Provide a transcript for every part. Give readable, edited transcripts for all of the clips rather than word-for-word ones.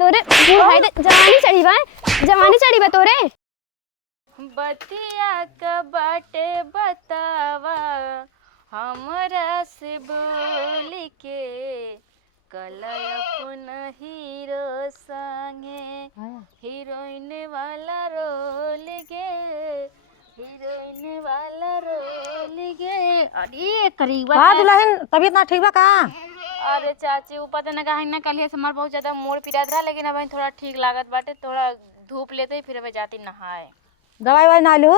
तोरे बुढ़ाई दे जवानी चढ़ी बा तोरे। बतिया क बाटे बतावा हमरा से बोल के कल अपना हीरो संगे हीरोइन वाला रोल गे अरे करीबा का दुल्हन तबीयत ना ठीक बा का? अरे चाची वो पता ना कहीं ना कल हमार बहुत ज्यादा मोड़ पिरात रहा, लेकिन अब थोड़ा ठीक लागत बाटे। थोड़ा धूप लेते फिर अब जाती नहाए। दवाई वाई ना लू?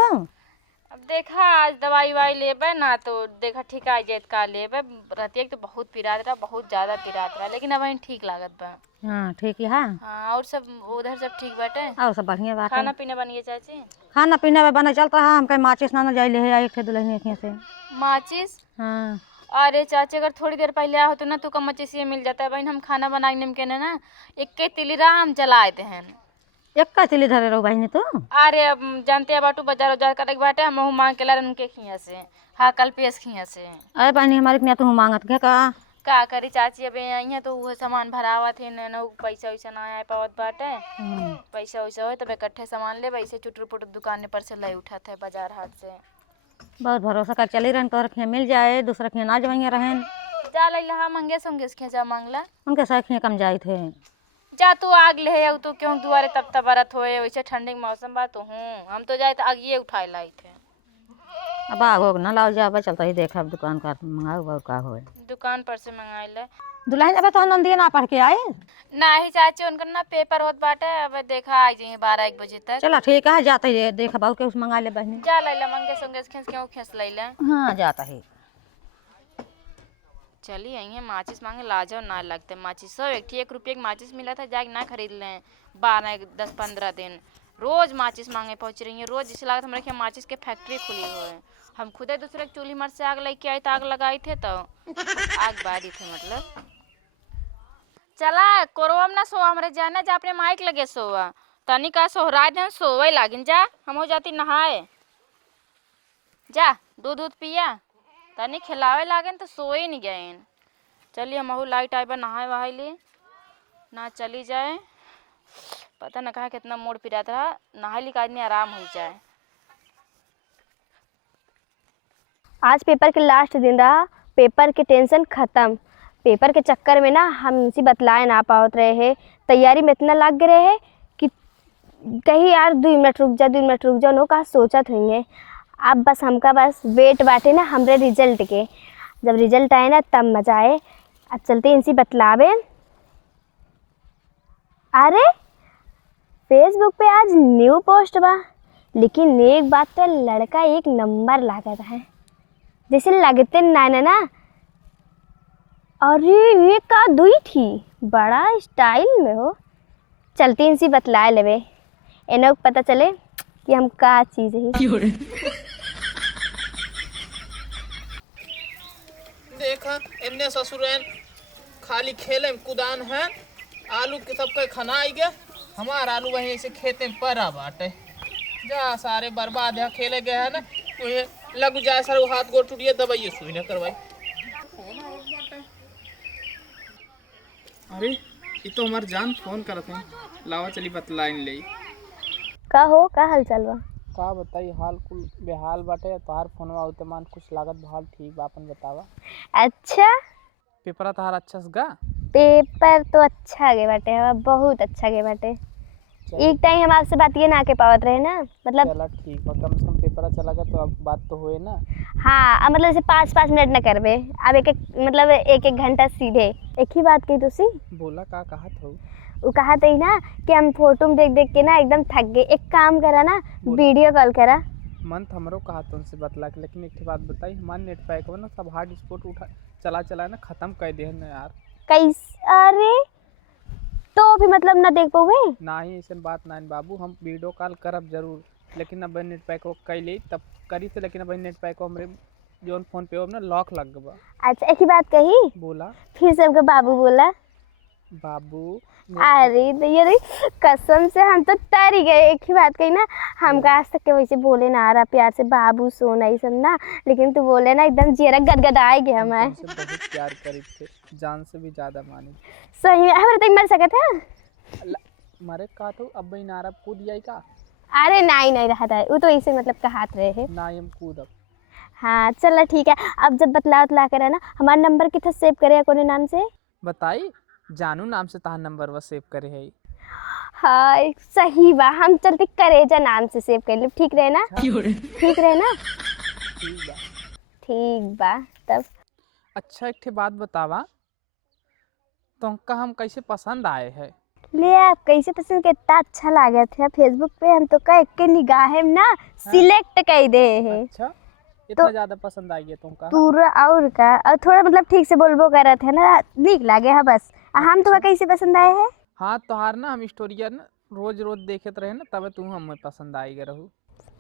अब देखा आज दवाई वाई लेबे ना तो देखा ठीक आ जाए का लेबे। रहती तो बहुत पिरात रहा, बहुत ज्यादा पिरात रहा, लेकिन अब ठीक लागत बा। हाँ ठीक है। हाँ और सब उधर सब ठीक बाटे? और सब बढ़िया बात है। खाना पीना बनिए चाची? खाना पीना में बना चलता है। हम कहीं माचिस ना जाए ले है एक दुल्हन एक से माचिस? हाँ। अरे चाची अगर थोड़ी देर पहले आओ तो ना तू का माचिस ये मिल जाता है। बहन हम खाना बनाने में कहने ना एक तिलीराम चलाए थे हैं। एक का चिली धरे रहो बहनी तू? अरे अब जानते हैं बाटू बाजार उजार करे के बाटे, हम मांग के ला उनके खिया से। हाँ कल पेश खिया से। अरे बहनी हमारे के तू मांगत के का करी चाची अब यहाँ तो वो सामान भरावा थे न पैसा वैसा ना आए पावत बाटे। पैसा वैसा हो तब इकट्ठे सामान ले वैसे चुटर पुटर दुकान पर से ले उठा थे बाजार हाट से। बहुत भरोसा कर चली रहन तोहर खिया मिल जाए, दूसरा खिया ना जवाइया रहन। जा लैला मंगे संगे खिया मांगला उनके साथ खिया कम जाए थे। जा तू आग ले तू क्यों दुआरे तब तब बरत होए वैसे ठंडी के मौसम बा तो हूँ हम तो जाए तो आग ये उठाए लाई थे। अब आग होग ना लाओ जा चलता ही देखा दुकान का मंगाओ का हो दुकान पर से मंगाए ले। दुल्हन अब तो नंदिया ना पढ़ के आए नहीं चाची उनका ना पेपर होत बाटे। अब देखा आ जाइए 12-1 बजे तक। चला ठीक है जाते ही देखा बाबू के उस मंगा ले बहनी। जा लैला मंगे संगे खेस लैला। हाँ जाता है। चलिए यहीं माचिस मांगे ला जाओ ना लगते माचिस सब एक रुपये की माचिस मिला था जाके ना खरीद लें। 12-10-15 दिन रोज माचिस मांगे पहुँच रही है। रोज इसे लागत हमारे माचिस के फैक्ट्री खुली हुई है। हम खुदे दूसरे के चूल्ही मर से आग लेके आए तो आग लगाई थे तो आग बारी थे मतलब। चला कोरवम ना सो हमरे जाना जा अपने माइक लगे सोवा तनी का सोहरा दें सोवे लागिन। जा हम हो जाती नहाए। जा दूध पिया तनी खिलावे लागन तो सोए नहीं गए। चलिए हम लाइट आए नहाए वहाए लिए ना चली जाए। पता ना कहा कितना मोड़ पिरात रहा नहा ली का आदमी आराम हो जाए। आज पेपर के लास्ट दिन रहा, पेपर के टेंशन ख़त्म। पेपर के चक्कर में ना हम इनसे बतलाए ना पावत रहे हैं। तैयारी में इतना लग रहे हैं कि कहीं यार 2 मिनट रुक जा नो का सोचत हुई है। अब बस हमका बस वेट बाटे ना हमरे रिजल्ट के। जब रिजल्ट आए ना तब मजा आए। अब चलते इनसे बतलावे। अरे फेसबुक पे आज न्यू पोस्ट बा, लेकिन एक बात तो लड़का एक नंबर लागत है जैसे लगते ना। अरे ये का दुई थी बड़ा स्टाइल में हो। चलती इनसे बतलाए लेवे इन्हें पता चले कि हम का चीज़ है। देखा इन्ने ससुरैन खाली खेले में कुदान है। आलू के सबके खाना आई गया हमारा आलू वहीं से खेते में परा बाटे। जा सारे बर्बाद है खेले गए है ना तो लग जाए सर हाथ गोड़ टूटिए दबाइए सुई ना करवाई। अरे ये तो हमारे जान फोन करते हैं लावा चली बतलाइन ले का हो का हाल चाल बा? का बताई हाल कुल बेहाल बाटे। तोहार फोनवा उते मान कुछ लागत बहाल ठीक बा अपन बतावा। अच्छा पेपरा तोहार अच्छा से गा? पेपर तो अच्छा गे बाटे बहुत अच्छा गे बाटे। एक टाइम हम आपसे बात ये ना के पावत रहे ना मतलब। चला ठीक बा कम से कम पेपरा चला गया तो अब बात तो हुए ना। हाँ अब मतलब जैसे 5-5 मिनट ना करबे अब मतलब एक घंटा सीधे एक ही बात कही तुसी। बोला का कहत हो? वो कहा था ना कि हम फोटो में देख के ना एकदम थक गए। एक काम करा ना वीडियो कॉल करा। मन तो हमरो कहा तुमसे बतला के, लेकिन एक बात बताई हमारे नेट पैक हो ना सब हार्ड स्पॉट उठा चला ना खत्म कर दे ना यार। अरे तो भी मतलब ना देख पाओगे ना ही ऐसा बात ना बाबू। हम वीडियो कॉल करब जरूर लेकिन अब नेट पैक कर ली तब करी थे। लेकिन अब नेट पैक हमरे जोन फोन पे हो ना लॉक लग गया। अच्छा एक ही बात कही बोला फिर सबका बाबू बोला बाबू। अरे ये कसम से हम तो तर ही गए। एक ही बात कही ना हमका आज तक के वैसे बोले ना आ रहा प्यार से बाबू सोना ही सब ना, लेकिन तू बोले ना एकदम चेहरा गदगदाए गया। हमें बहुत प्यार करी थे जान से भी ज्यादा मानी। सही में हमारे तक मर सका था। मारे का तो अब भाई नारब कूद जाई का अरे नहीं नहीं रहा था वो तो ऐसे मतलब कहात रहे है। ना हम कूदब। हाँ चलो ठीक है। अब जब बतला उतला कर है ना हमारा नंबर कितना सेव करे कोने नाम से। बताई जानू नाम से तहार नंबर व सेव करे है। हाँ सही बा हम चलते करेजा नाम से सेव कर ली। ठीक रहे ना ठीक रहे ना। ठीक बा। ठीक बा तब। अच्छा एक ठे बात बतावा तुमका हम कैसे पसंद आए है। ले आप कैसे पसंद कितना अच्छा लगा था फेसबुक पे हम तो कह के निगाह में ना सिलेक्ट कर दे है। अच्छा इतना ज्यादा पसंद आई है तुमका। पूरा और का और थोड़ा मतलब ठीक से बोलबो करत है ना नीक लागे है बस। हम तो कैसे पसंद आए है। हाँ तोहार ना हम स्टोरी ना रोज रोज देखत रहे ना तब तू हमें पसंद आई गए रहू।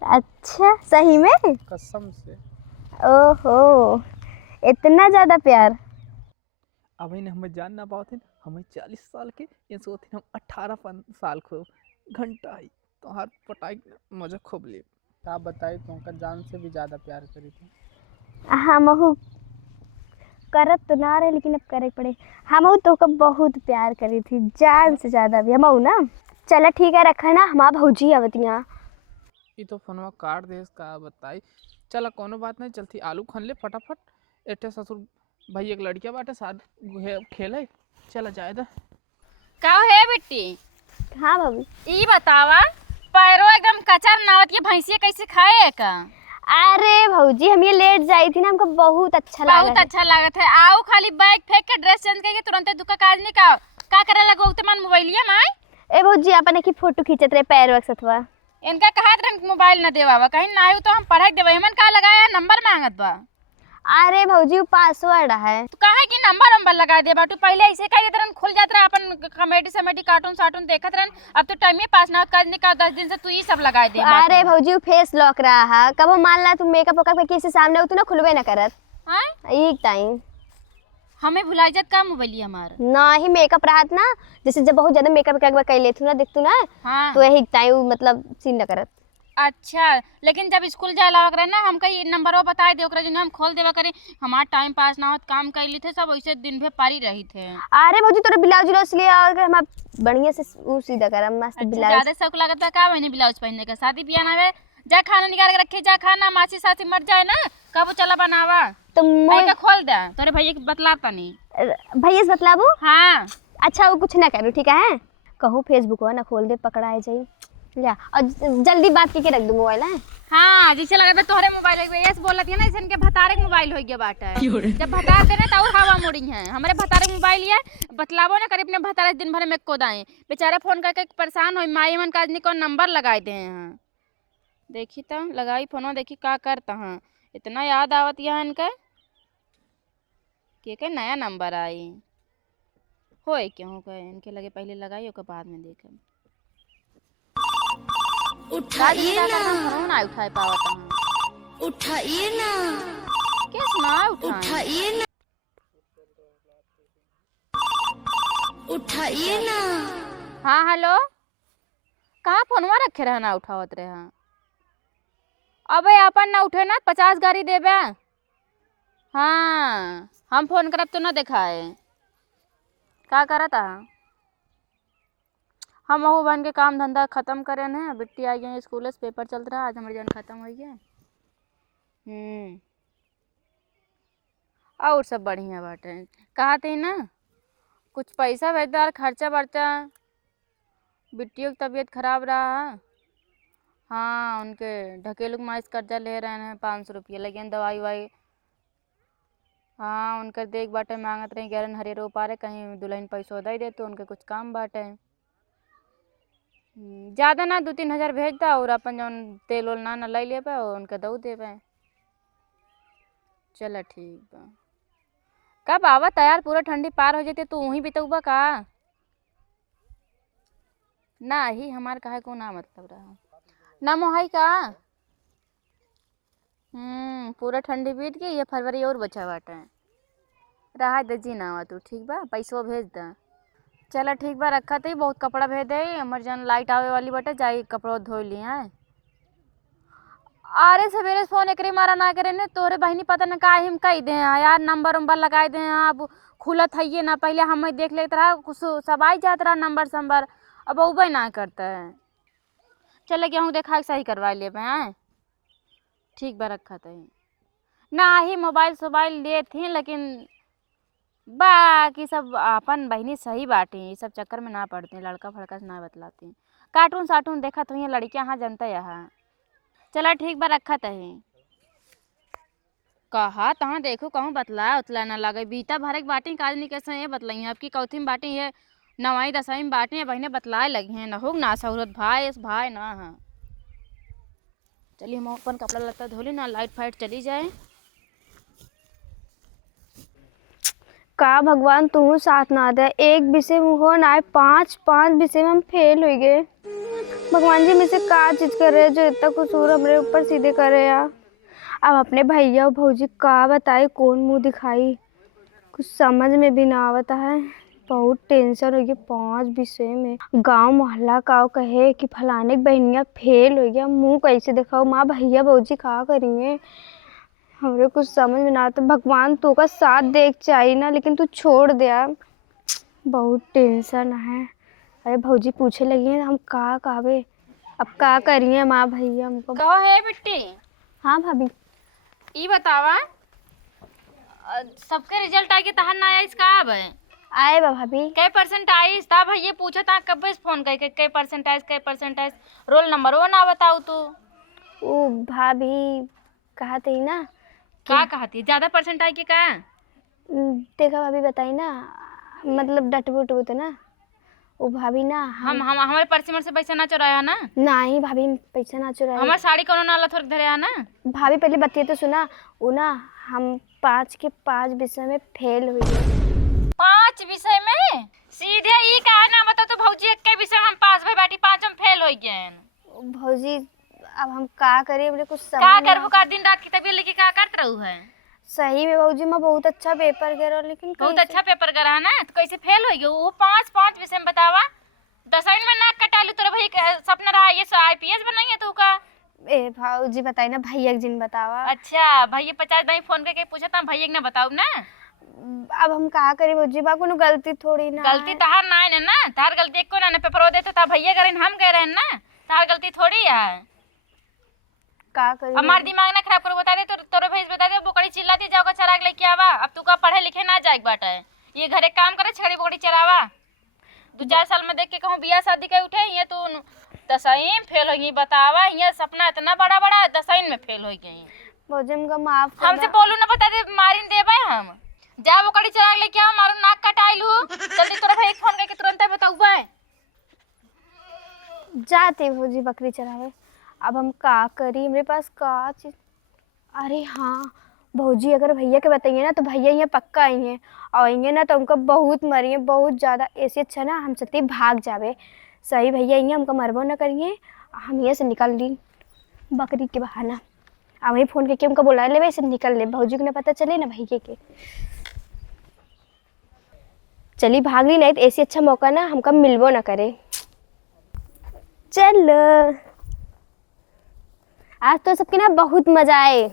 अच्छा सही में। कसम से। ओहो इतना ज्यादा प्यार। अब ने हमें जान ना पाते हमें 40 साल के ये सोते हम 18 साल को घंटा आई तो हर पटाई मजा खूब ले। आप बताए तुमका जान से भी ज्यादा प्यार करी थी। हम करत तो ना रहे लेकिन अब करे पड़े। हम तो कब बहुत प्यार करी थी जान से ज्यादा भी हम ना। चलो ठीक है रखा ना हमारा भौजी आवतियाँ। ये तो फोनवा काट दे का बताई। चल कोनो बात नहीं चलती आलू खन ले फटाफट। एटे ससुर भाई एक लड़किया बाटे साथ खेले चला जाए दा। का है बेटी। हाँ भाभी। ई बतावा पैरो एकदम कचर नावत ये भैंसिया कैसे खाए का। अरे भौजी हम ये लेट जाई थी ना हमको बहुत अच्छा लगा। बहुत अच्छा लागत है। आओ खाली बैग फेंक के ड्रेस चेंज करके तुरंत दुका काज नहीं का करे लगो तो मन मोबाइलिया माई। ए भौजी अपन की फोटो खींचत रहे पैर वक्सतवा। इनका कहा रंग मोबाइल न देवा कहीं ना आयु तो हम पढ़ाई देवे हमन का लगाया नंबर मांगत बा। अरे भौजी वो पासवर्ड है। तो कहे कि नंबर लगा दे बाटू पहले ऐसे कह देत रहन खुल जात रहा अपन कॉमेडी समेडी कार्टून सार्टून देखत रहन। अब तो टाइम ही पास ना काज नहीं का 10 दिन से तू ही सब लगा दे। अरे भौजी वो फेस लॉक रहा है कब मान ला तुम मेकअप वकअप किसी से सामने हो तो ना खुलवे ना करत। हां एक टाइम हमें भुलाई जात का मोबाइल हमार ना ही मेकअप रहत ना जैसे जब बहुत ज्यादा मेकअप एक बार कर लेती ना देखतू ना। हाँ तो यही टाइम मतलब सीन न करत। अच्छा लेकिन जब स्कूल जाए लगा करे ना हमका ये नंबरों बताए दे ओकरा जो हम खोल देवा करे हमार टाइम पास ना होत काम कर ली थे सब वैसे दिन भर पारी रही थे। अरे भौजी तोरा ब्लाउज उलाउज लिए और हम बढ़िया से वो सीधा करम मस्त अच्छा, ब्लाउज। ज्यादा शौक लागत का बहनी ब्लाउज पहनने का शादी ब्याह ना वे जा खाना निकाल के रखे जा खाना मासी सासी मर जाए ना कब चला बनावा तो मैं का खोल दे तोरे भैया के बतलाता नहीं। भैया से बतलाबू। हाँ अच्छा वो कुछ ना करूँ ठीक है कहूँ फेसबुक हो ना खोल दे पकड़ाए जाई या और जल्दी बात करके रख दू मोबाइल है। हाँ जैसे लगा तोहरे मोबाइल हो गया ऐसे बोलत है ना ऐसे इनके भतारे के मोबाइल हो गया बाटा जब भतार देने तो और हवा मुड़ी है हमारे भतारे के मोबाइल है बतलावो ना करे अपने भतारे दिन भर में को दाएं बेचारे फोन करके परेशान हो माई मन का को नंबर लगाए दे हैं। देखी तो लगाई फोनो देखी का करता हाँ इतना याद आवत है इनका के नया नंबर आई होए क्यों कहे इनके लगे पहले लगाई ओके बाद में देखे उठाइए ना उठाए पावत उठाइए ना कैसे ना उठाइए ना उठाइए ना। हाँ हेलो कहाँ फोनवा रखे रहे ना उठावत रहे। हाँ अबे अपन ना उठे ना 50 गाड़ी देबे। हाँ हम फोन करब तो ना दिखाए का करता। हम अहू बहन के काम धंधा खत्म करे हैं बिट्टी आई गई स्कूल से पेपर चल रहा आज हमारे जन खत्म हो गया। और सब बढ़िया बाटे कहा थे ना कुछ पैसा भेजदार खर्चा बर्चा बिट्टियों की तबीयत खराब रहा। हाँ उनके ढकेलू माइस कर्जा ले रहे हैं 500 रुपये लेकिन दवाई वाई। हाँ उनका देख बाटे मांगत रहे 11 हरे रो पा रहे कहीं दुल्हन पैसों दे दे तो उनके कुछ काम बाटे ज़्यादा ना 2-3 हज़ार भेज दा और अपन जौन तेल ओल ना ले ले पे उनके दऊ दे पे। चल ठीक बा कब आवा तैयार पूरा ठंडी पार हो जाती तो वहीं बितऊबा का ना ही हमार काहे को ना मतलब रहा ना मोहाई का। पूरा ठंडी बीत गई ये फरवरी और बचा बाटे रहा दजी ना आवा तू ठीक बा पैसों भेज दा। चलो ठीक बा रखा थी बहुत कपड़ा भेज दे हमारे जन लाइट आवे वाली बटे जाई कपड़ा धो ली है। अरे सवेरे फोन एक मारा ना करे ने तोरे बहनी पता न का हम कही दे यार नंबर उम्बर लगाए दे अब खुलत है ये ना पहले हम देख लेते रहा कुछ सब आई जात रहा नंबर संबर अब उबे ना करता है। चल गेहूँ देखा सही करवा लिए हैं। ठीक बा रखा तही ना ही मोबाइल सोबाइल लिए थी, लेकिन बाकी सब अपन बहनी सही बाटी, ये सब चक्कर में ना पड़ती, लड़का फड़का से ना बतलाती। कार्टून सार्टून देखा तो ये लड़कियां हाँ जनता यहाँ। चला ठीक बा रखा तही। कहा तहाँ देखो कहूँ बतला उतला ना लगे, बीता भरे बाटी काजनी कैसे ये बतलाई आपकी कौथी में बाटी है, नवाई दसवीं में बाटी है, बहने बतलाए लगी हैं। न हो ना सहूरत भाई इस भाई ना है। चलिए हम अपन कपड़ा लत्ता धोली ना, लाइट फाइट चली जाए। का भगवान तू साथ ना दे, एक विषय में हो ना आए, पांच विषय में हम फेल हो गए। भगवान जी मुझसे का चीज कर रहे जो इतना कसूर हमरे ऊपर सीधे करे यार। अब अपने भैया और भौजी का बताए, कौन मुंह दिखाई, कुछ समझ में भी ना आवता है। बहुत टेंशन हो गई 5 विषय में। गांव मोहल्ला का कहे कि फलाने की बहनिया फेल हो गया, मुंह कैसे दिखाओ, माँ भैया भौजी का करेंगे, हमरे कुछ समझ में ना आता। भगवान तू का साथ देख चाहिए ना, लेकिन तू छोड़ दिया। बहुत टेंशन है। अरे भौजी पूछे लगी हैं हम का कहबे, अब का करिए माँ भैया हमको। कहो है बिट्टी। हाँ भाभी। ये बतावा सबके रिजल्ट आई के तहन ना आया इसका अब है आए बा भाभी। कै परसेंट आई तब भैया पूछा था कब से फोन करके कै परसेंट रोल नंबर वो ना बताऊ तू। वो भाभी कहा थी ना का कहती ज्यादा परसेंट आई के का। देखा भाभी बताई ना, मतलब डटबू उटबू तो ना वो भाभी ना हम हमारे पर्सी से पैसा ना चुराया ना। नहीं भाभी पैसा ना चुराए। हमारे साड़ी कोनो नाला थोड़ा धरे ना। भाभी पहले बतिए तो सुना, वो ना हम 5 के 5 विषय में फेल हुई। 5 विषय में सीधे ई कहा ना बता तो भौजी एक के विषय हम पास भाई बाटी 5 में फेल हो गए। भौजी अब हम का करें, बोले कुछ समझ का करबो का दिन रात की तबीयत लेके का करत रहू है। सही में भौजी मैं बहुत अच्छा पेपर कर, लेकिन बहुत अच्छा पेपर करा ना, तो कैसे फेल हो गई वो 5 विषय में बतावा। 10वीं में नाक कटालू तेरा भाई सपना रहा ये आईपीएस बनाएंगे तू का। ए भौजी बताई ना भैया जिन बतावा। अच्छा भैया 50 दाई फोन करके पूछा था भैया ने बताऊ ना। अब हम का करें भौजी, बा कोनो गलती थोड़ी ना गलती तहार ना है ना, तार गलती एको ना पेपर देते था भैया करे हम कह रहे हैं ना, तार गलती थोड़ी है। का करें हमार दिमाग ना खराब करो, बता दे तो तोरे भैंस बता दे बुकड़ी चिल्लाती जाओगा चराग लेके आवा। अब तू का पढ़े लिखे ना जाए बाटा है, ये घरे काम करे छड़ी बुकड़ी चरावा। 2-4 साल में देख के कहूँ बियाह शादी के उठे ये तू 10वीं फेल हो गई बतावा। ये सपना इतना बड़ा 10वीं में फेल हो गई। भौजी हमका माफ कर। हमसे बोलू ना बता दे मारिन देबे हम। जा बुकड़ी चराग लेके आओ मारू नाक कटाइलू जल्दी तोरे भाई फोन करके तुरंत बताऊबे। जाते भौजी बकरी चरावे। अब हम का करी, मेरे पास का चीज। अरे हाँ भौजी अगर भैया के बताइए ना तो भैया यहाँ पक्का आएंगे, आएंगे ना तो हमको बहुत मरिए बहुत ज़्यादा। ऐसे अच्छा ना हम चलते भाग जावे। सही भैया आएंगे हमको मरबो ना करिए, हम यहाँ से निकल ली बकरी के बहाना। अब वही फ़ोन करके हमको बुला ले, वैसे निकल ले, भौजी को ना पता चले ना भैया के। चली भाग ली, नहीं तो ऐसे अच्छा मौका ना हमको मिलबो ना करे। चल आज तो सबके ना बहुत मजा आए।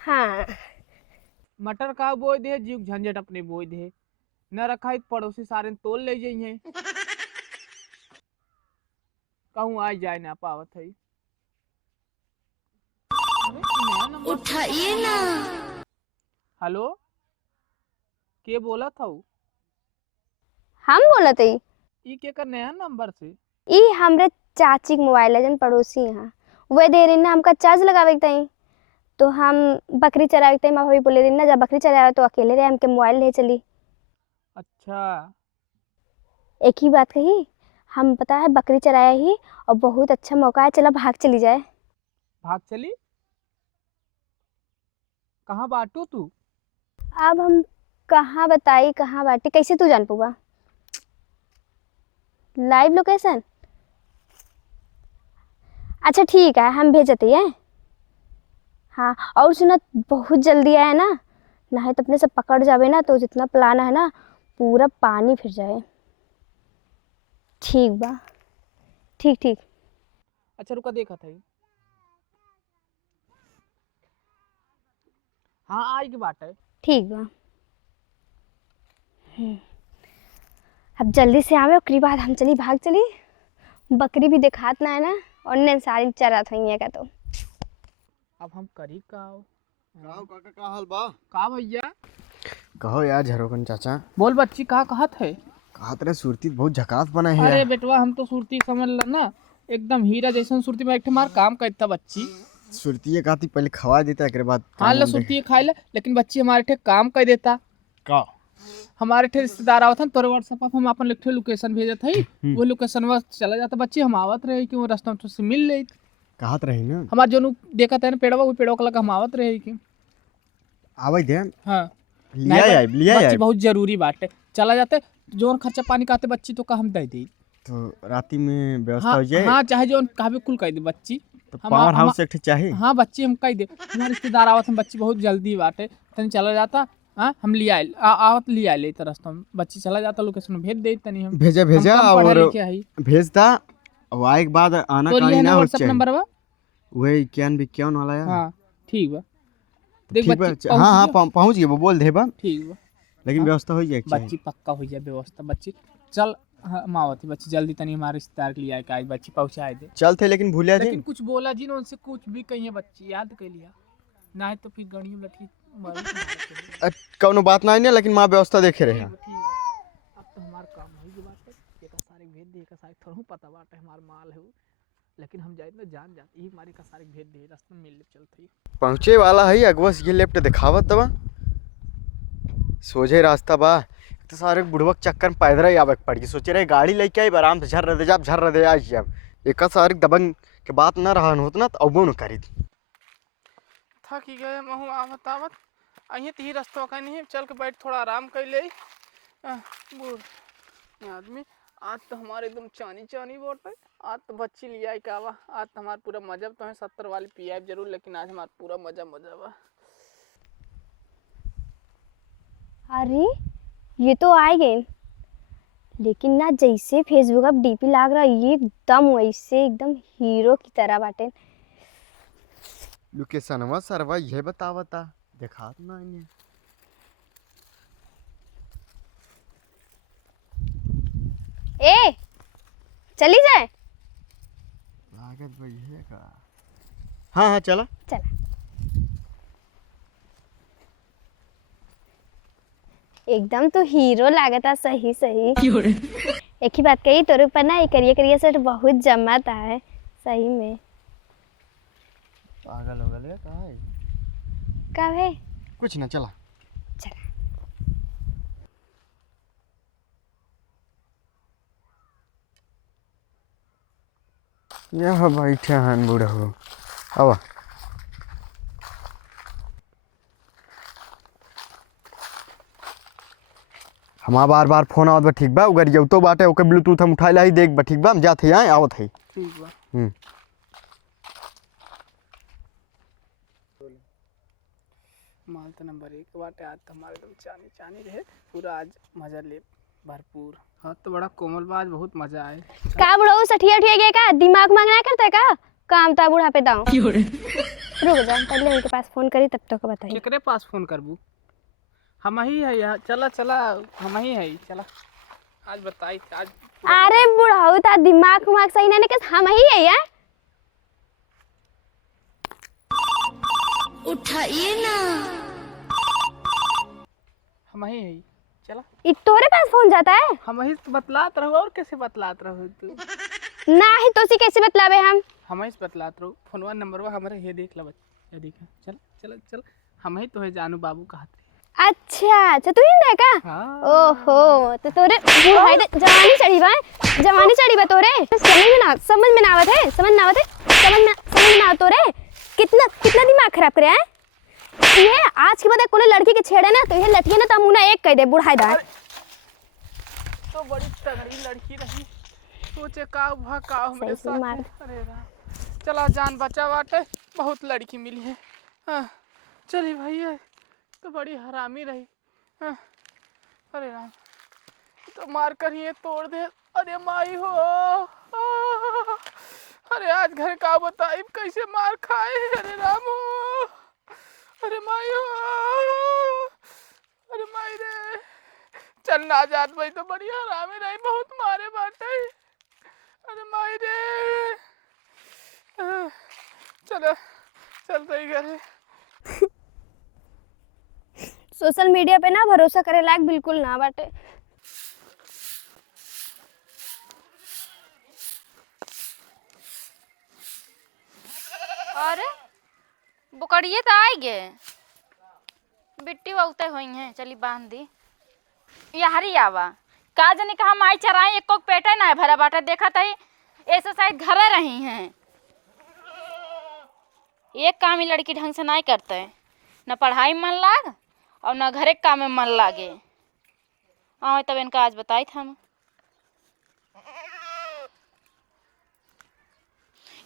हाँ मटर का बोई दे जीव झंझट अपने बोई दे न रखा है पड़ोसी सारे तोल ले जाइए। कहूँ आ जाए ना पावत है। उठाइए ना। हेलो के बोला था हम बोलत हई ई के कर नया नंबर से। ई हमरे चाची के मोबाइल है जन पड़ोसी यहाँ, वे दे रही ना हमका चार्ज लगावे के तई, तो हम बकरी चरावे के तई माँ भाभी बोले रही ना जब बकरी चरावे तो अकेले रहे हमके मोबाइल ले चली। अच्छा एक ही बात कही, हम पता है बकरी चराया ही और बहुत अच्छा मौका है, चला भाग चली जाए। भाग चली कहाँ बाटू तू। अब हम कहाँ बताई कहाँ बाटी, कैसे तू जान पूबा लाइव लोकेशन। अच्छा ठीक है हम भेजते हैं। हाँ और सुना बहुत जल्दी आया ना, नहीं तो अपने से पकड़ जावे ना तो जितना प्लान है ना पूरा पानी फिर जाए। ठीक बा। ठीक ठीक। अच्छा रुका देखा था। हाँ आई की बात है। ठीक बा। अब जल्दी से आवे ओकरी बाद हम चली भाग चली। बकरी भी दिखात ना है ना और ने सारी चरत हुई है का तो। अब हम करी का काका का हाल बा? का भैया? कहो यार झरोकन चाचा, बोल बच्ची का कहत है? कहा तेरे सुरती बहुत झकास बना है अरे यार। बेटवा हम तो सुरती समझ ला ना, एकदम हीरा जैसन सुरती में एक मार काम करता बच्ची। सुरती ये कहती पहले खवा देता एक बाद हाँ ला सुरती खाई ला, लेकिन बच्ची हमारे ठे काम कर देता। का हमारे ठे रिश्तेदार आवत हन तोरे व्हाट्सएप पर हम अपन लिखे लोकेशन भेजत हई, वो लोकेशन में चला जाता बच्ची। हम आवत रहे कि वो रास्ता में तुझसे मिल ले। कहत रही ना हमार जोन देखा था ना पेड़वा, वो पेड़वा का लगा हम आवत रहे कि आवे दे हाँ लिया बच्ची आए बहुत जरूरी बात है। चला जाते जोन खर्चा पानी कहते बच्ची तो का हम दे दी। तो राती में व्यवस्था हाँ हो जाए। हाँ चाहे जोन कहबे कुल कह दे बच्ची। तो पावर हाउस एक ठे चाहिए। हाँ बच्ची हम कह दे, हमारे रिश्तेदार आवत हम बच्ची बहुत जल्दी बात है तनी चला जाता। हाँ हम ले आए आवत ले आए तो रास्ता में बच्ची चला जाता लोकेशन भेज दे तनी हम भेजा भेजा हम पढ़ा और लिखे हई। भेजता और आए के बाद आना तो कानी लिए ना हो व्हाट्सएप चाहिए। नंबर बा। वही 91 वाला यार। हाँ ठीक बा। देख ठीक बा। बच्ची हाँ हाँ पहुंच गए वो बोल दे बा, ठीक बा। लेकिन हाँ? व्यवस्था हो जाए बच्ची पक्का हो जाए व्यवस्था बच्ची। चल हाँ मावती बच्ची जल्दी तनी हमारे रिश्तेदार के लिए आए का बच्ची पहुँचाए दे। चलते लेकिन भूलिया लेकिन जी कुछ बोला जी ना उनसे कुछ भी कहिए बच्ची याद कर लिया ना है तो फिर गणियों लठी कौनो बात नहीं, लेकिन माँ व्यवस्था देखे रहे। अब तो हमार काम है जो बात है ये का सारे भेज दे का सारे थोड़ा पता बात है हमार माल है, लेकिन हम जाए ना जान जाते ही हमारी का सारे भेज दे रास्ते में मिल चलते। पहुँचे वाला है अगवस ये लेफ्ट दिखावत बा, सोझे रास्ता बा। तो सारे बुढ़वक चक्कर में पैदल ही आवे पड़ गई। सोचे रहे गाड़ी लेके आई आराम से झर दे झर दे आज जब एक सारे दबंग के बात न रहा होत ना तो अबो न करी थक ही गए महू आवत आवत अहिए ती रास्ता का नहीं चल के बैठ थोड़ा आराम कर ले। बूढ़ आदमी आज तो हमारे एकदम चानी चानी बोट है। आज तो बच्ची लिया है का बा, आज तो हमारा पूरा मजा तो है 70 वाली पिया जरूर, लेकिन आज हमारा पूरा मजा मजा बा। अरे ये तो आए गए, लेकिन ना जैसे फेसबुक अब डीपी लाग रहा ये एकदम वैसे एकदम हीरो की तरह बाटे। लोकेशनवा सरवा ये बतावता दिखात ना इन्हें। ए चली जाए। लागत भाई है का। हाँ हाँ चला चला एकदम तो हीरो लागता सही सही। एक ही बात कही तोरे ऊपर ना करिए करिए से बहुत जमाता है सही में। पागल हो गए का है कब है कुछ ना चला। चला यह बैठे हैं बूढ़ा हो आवा। हमारा बार बार फोन आवत बा ठीक बा उगर तो बाटे ओके ब्लूटूथ हम उठा ला देख बा ठीक बा हम जात है आवत है। ठीक बा। माल तो नंबर 1 बाटे आज तो हमारे एकदम चानी चानी रहे पूरा आज मजा ले भरपूर। हाँ तो बड़ा कोमल बा आज बहुत मजा आए। का बुढ़ा सठिया उठिया गया का दिमाग मांगना करता है का काम था बूढ़ा पे दाऊ। रुक जा पहले उनके पास फोन करी तब तो को बताइए। केकरे पास फोन करबू? हम ही है यहाँ चला चला हम ही है चला आज बताई आज। अरे बुढ़ाऊ ता दिमाग उमाग सही नहीं के हम ही है यार। उठाइए ना हम ही है चला। ये तोरे पास फोन जाता है हम ही तो बतलात रहो और कैसे बतलात रहो तू? ना ही तो सी कैसे बतलावे हम ही बतलात रहो फोनवा नंबरवा हमारे ये देख ला बच्चा ये देख चल चल चल हम ही तो है जानू बाबू कहते। अच्छा अच्छा तू ही है का। हाँ। ओहो तो तोरे बुढ़ाई जवानी चढ़ी बा तोरे समझ में ना आवत है समझ में ना आवत तोरे कितना कितना दिमाग खराब करे हैं ये आज के बाद कोनो लड़की के छेड़े ना तो ये लठिए ना तमुना एक कह दे बुढ़ाई दा। तो बड़ी तगड़ी लड़की रही सोचे का मेरे साथ। अरे चला जान बचा बाटे बहुत लड़की मिली है। हाँ चली भैया तो बड़ी हरामी रही। हाँ अरे राम तो मार कर ये तोड़ दे। अरे माई हो अरे आज घर का बताई कैसे मार खाए। अरे राम हो, अरे माई हो, अरे माई रे। चल ना जात भाई तो बढ़िया रामे रही, बहुत मारे बाटे। अरे माई रे, चलो चलते ही घर। सोशल मीडिया पे ना भरोसा करे लायक बिल्कुल ना बाटे। अरे बुकड़िए तो आई गे, बिट्टी बहुते हुई हैं, चली बांध दी। यारी आवा का जाने कहा माई चराई एक पेटे ना भरा बाटा देखा था ऐसे शायद घरे रही हैं। एक काम ही लड़की ढंग से नहीं करते, न पढ़ाई में मन लाग और न घरे काम में मन लागे। हाँ तब इनका आज बताई था हम।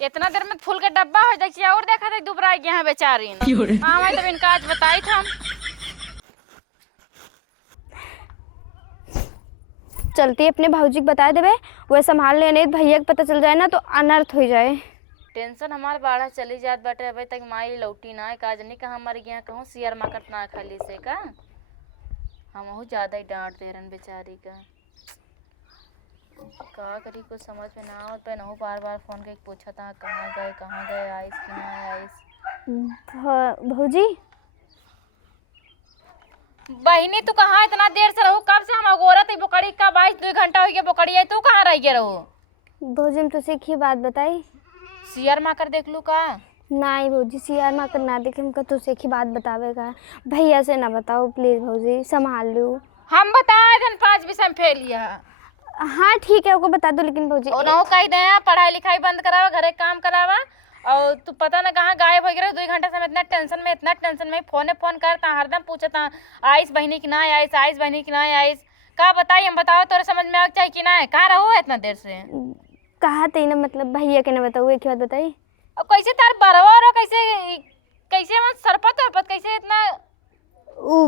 इतना देर में फूल के डब्बा हो जाए और देखा था दुबरा गया है बेचारी। हाँ तब इनका आज बताई था हम। चलती अपने भाऊजी को बता देवे, वह संभाल ले, नहीं भैया को पता चल जाए ना तो अनर्थ हो जाए। टेंशन हमारे बाढ़ चली जात बाटे, अभी तक माई लौटी ना है। काज नहीं कहा मर गया कहूँ शेयर मार्केट ना खाली से का हम ज्यादा ही डांट दे रहे बेचारी का करी कुछ समझ में ना आवत पे। नहु बार बार फोन करके पूछा था कहाँ गए आइस कि ना आइस। भाऊजी बहनी तू कहाँ इतना देर से रहू, कब से हम अगोरत है बुकड़ी का 22 घंटा हो गया बुकड़ी है, तू कहाँ रह गया रहू। भाऊजी हम तुझसे एक ही बात बताई, शेयर माकर देख लू का। नहीं भाऊजी शेयर माँ कर ना देखे, हमका तुझसे एक ही बात बतावेगा, भैया से ना बताओ प्लीज भाऊजी, संभाल लो। हम बताए थे 5 विषय में फेल लिया। हाँ ठीक है वो बता दो, लेकिन भाऊजी और कह दे पढ़ाई लिखाई बंद करावा, घरे काम करावा। और तू पता ना कहाँ गायब हो गया 2 घंटे से। मैं इतना टेंशन में फोन करता हरदम पूछता आइस बहनी की ना आइस, आइस बहनी की ना आइस। का बताई हम बताओ तोरे समझ में आ चाहिए कि ना। कहाँ रहो इतना देर से। कहा थे ना, मतलब भैया के ना बताओ, एक ही बात बताई। अब कैसे तार बरवा और कैसे मन सरपत कैसे इतना वो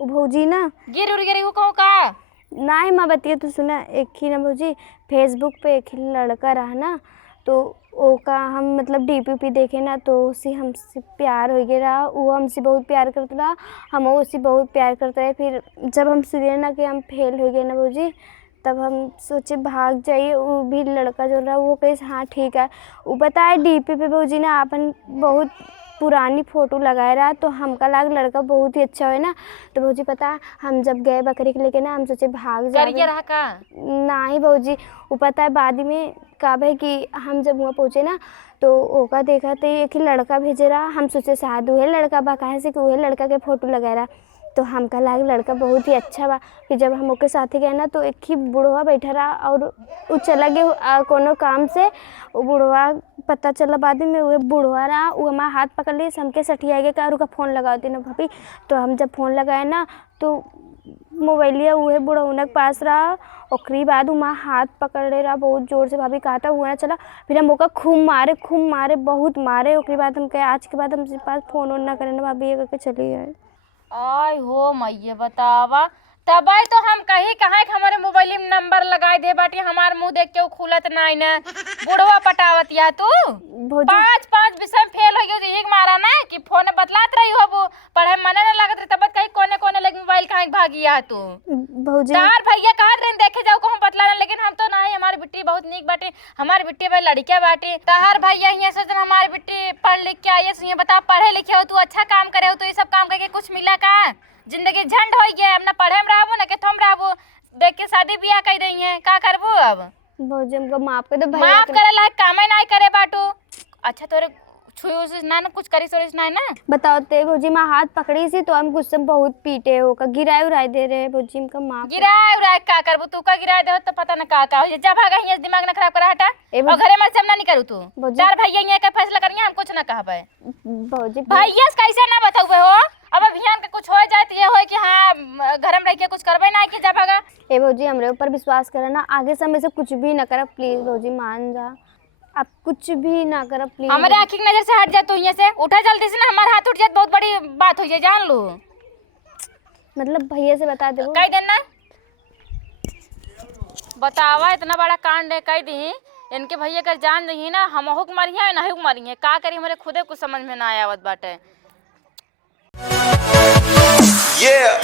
भाऊजी ना गिर उड़ गिरी कहूँ का ना ही माँ बतिया तो सुना। एक ही ना भाऊजी फेसबुक पे एक ही लड़का रहा ना, तो वो का हम मतलब DP देखे ना, तो उसी हमसे प्यार हो गया रहा। वो हमसे बहुत प्यार करता रहा, हम उससे बहुत प्यार करते रहे। फिर जब हम सुने ना कि हम फेल हो गए ना भाऊजी, तब हम सोचे भाग जाइए। वो भी लड़का जो रहा वो कहे हाँ ठीक है। वो बताए DP पे भाऊजी ना अपन बहुत पुरानी फ़ोटो लगाए रहा, तो हमका लगा लड़का बहुत ही अच्छा है ना। तो भाऊजी पता हम जब गए बकरी के लेके ना, हम सोचे भाग जाए रहा का ना ही भाऊजी। वो पता है बाद में का भाई कि हम जब वहाँ पहुँचे ना, तो ओका देखा तो एक ही लड़का भेजे रहा। हम सोचे शायद वह लड़का बा, कहे से कि वह लड़का के फ़ोटो लगा रहा। तो हमका लगा लड़का बहुत ही अच्छा बा। फिर जब हम ओके साथ गए ना, तो एक ही बुढ़वा बैठा रहा और वो चला गया कोनो काम से। वो बुढ़वा पता चला बाद में वो बुढ़वा रहा, वो हमारा हाथ पकड़ लिए, हमके सठिया गया और उसका फ़ोन लगाती ना भाभी। तो हम जब फ़ोन लगाए ना, तो मोबाइलिया वह बुढ़ौना के पास रहा। ओकरी बाद वो हमारा हाथ पकड़े रहा बहुत ज़ोर से, भाभी कहा था हुआ ना चला। फिर हम ओका खूब मारे बहुत मारे। ओकरी बाद हम कहे आज के बाद हमसे पास फ़ोन ना करें ना भाभी, ये करके चली गए। आय हो मैया बतावा तब आई तो हम कहीं कहाँ हमारे मोबाइल में नंबर लगाए दे बाटी। हमार मुंह देख के खुलत नहीं ना बुढ़वा पटावत या तू 5 विषय फेल हो गई। एक मारा ना कि फोन बतलात रही हो वो पढ़े मने ना लगत रही, तब कहीं कोने लगे मोबाइल कहाँ भागी या तू। भौजी तार भैया कहा रहे देखे जाओ कहूँ बतला, लेकिन हम तो ना हमारी बिट्टी बहुत नीक बाटे। हमारी बिट्टी भाई लड़किया बाटे। तार भैया यहाँ सोच हमारी बिट्टी पढ़ लिख के आई, बता पढ़े लिखे हो तू, अच्छा काम करे हो, तो ये सब काम करके कुछ मिला का। जिंदगी झंड हो गया, अब ना पढ़े में रहबो ना के थम रहबो, देख के शादी ब्याह कर रही है का करबो। अब भौजी हमको माफ कर दो, माफ करे लायक कामे नहीं करे बाटू। अच्छा तोरे छुई ना कुछ करी सोरिस ना ना बताओ ते भौजी माँ हाथ पकड़ी सी तो हम गुस्से में बहुत पीटे हो का गिराए उराए दे रहे भौजी हमका माफ। गिराए उराए का करबो तू का गिराए दे तो पता ना का हो जा भागा हिया दिमाग ना खराब करा हटा और घरे में सामना नहीं करू तू। चार भैया यहाँ का फैसला करिए, हम कुछ ना कहबे। भौजी भैया कैसे ना बताऊबे हो। अब अभियान के कुछ हो जाए तो ये हो कि हाँ घर में रह के कुछ करबे ना कि जा भागा। ए भौजी हमरे ऊपर विश्वास करे ना, आगे से हमें से कुछ भी ना कर प्लीज भौजी, मान जा आप कुछ भी ना कर प्लीज। हमारे आँखी की नजर से हट जा तू यहाँ से, उठा जल्दी से ना, हमारा हाथ उठ जाए बहुत बड़ी बात हो जाए जान लो। मतलब भैया से बता दे कह देना बतावा इतना बड़ा कांड है कह दी इनके भैया अगर जान रही ना हम हो मारी है ना हो मारी है का करी हमारे खुदे कुछ समझ में ना आवत बाटे।